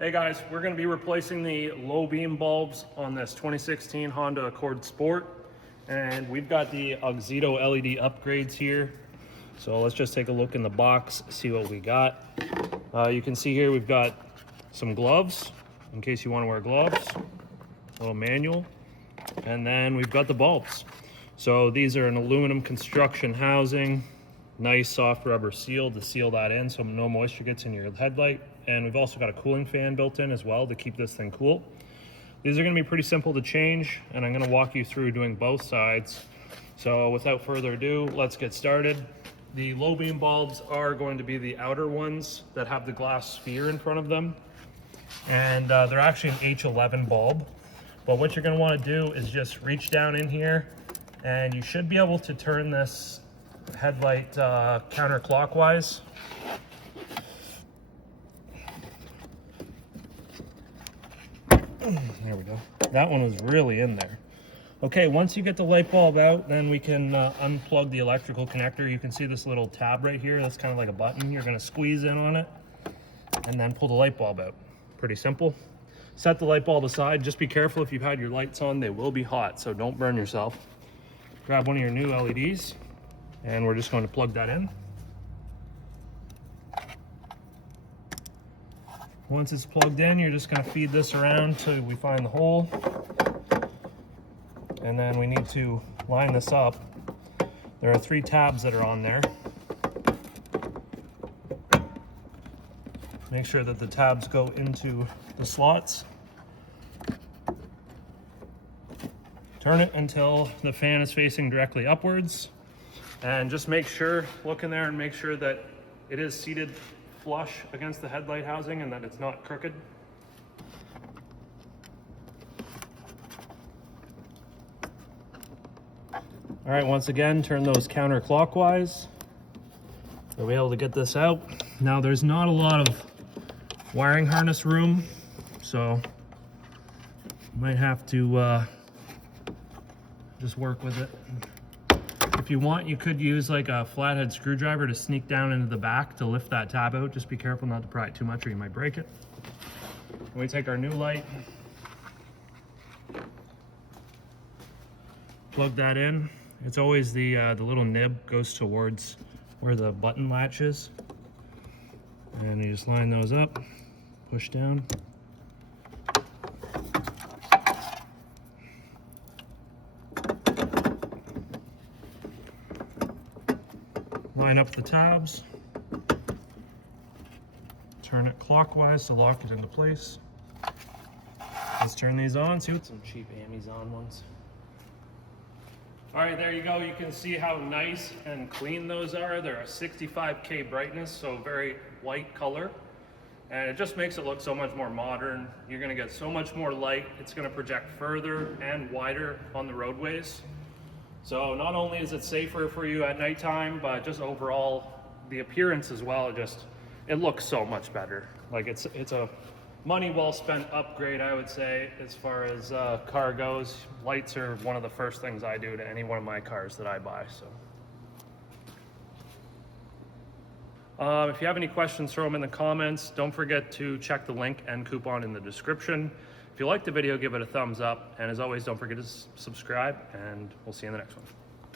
Hey guys, we're going to be replacing the low beam bulbs on this 2016 Honda Accord Sport, and we've got the Auxito LED upgrades here. So let's just take a look in the box, see what we got. You can see here we've got some gloves in case you want to wear gloves, a little manual, and then we've got the bulbs. So these are an aluminum construction housing, nice soft rubber seal to seal that in so no moisture gets in your headlight. And we've also got a cooling fan built in as well to keep this thing cool. These are going to be pretty simple to change, and I'm going to walk you through doing both sides. So without further ado, let's get started. The low beam bulbs are going to be the outer ones that have the glass sphere in front of them. And they're actually an H11 bulb. But what you're going to want to do is just reach down in here, and you should be able to turn this headlight counterclockwise. There we go. That one was really in there. Okay, once you get the light bulb out, then we can unplug the electrical connector. You can see this little tab right here. That's kind of like a button. You're going to squeeze in on it and then pull the light bulb out. Pretty simple. Set the light bulb aside. Just be careful if you've had your lights on. They will be hot, so don't burn yourself. Grab one of your new LEDs, and we're just going to plug that in. Once it's plugged in, you're just going to feed this around till we find the hole. And then we need to line this up. There are 3 tabs that are on there. Make sure that the tabs go into the slots. Turn it until the fan is facing directly upwards. And just make sure, look in there and make sure that it is seated flush against the headlight housing and that it's not crooked. All right, once again, turn those counterclockwise. We'll be able to get this out. Now there's not a lot of wiring harness room, so you might have to just work with it. If you want, you could use like a flathead screwdriver to sneak down into the back to lift that tab out. Just be careful not to pry it too much or you might break it. And we take our new light, plug that in. It's always the little nib goes towards where the button latch is. And you just line those up, push down. Line up the tabs, turn it clockwise to lock it into place. Let's turn these on, see what some cheap Amazon ones. All right, there you go. You can see how nice and clean those are. They're a 65K brightness, so very white color. And it just makes it look so much more modern. You're gonna get so much more light. It's gonna project further and wider on the roadways. So not only is it safer for you at nighttime, but just overall the appearance as well, it looks so much better. Like it's a money well spent upgrade, I would say, as far as car goes. Lights are one of the first things I do to any one of my cars that I buy. So if you have any questions, throw them in the comments. Don't forget to check the link and coupon in the description. If you liked the video, give it a thumbs up. And as always, don't forget to subscribe, and we'll see you in the next one.